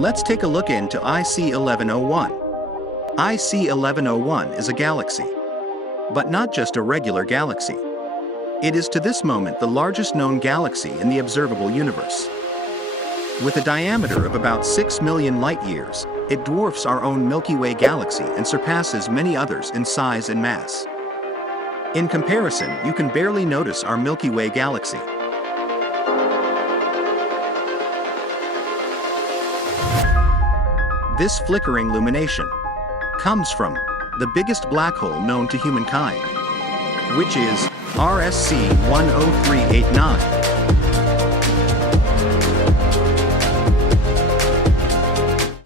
Let's take a look into IC1101. IC1101 is a galaxy. But not just a regular galaxy. It is to this moment the largest known galaxy in the observable universe. With a diameter of about 6 million light-years, it dwarfs our own Milky Way galaxy and surpasses many others in size and mass. In comparison, you can barely notice our Milky Way galaxy. This flickering illumination comes from the biggest black hole known to humankind, which is RSC 10389.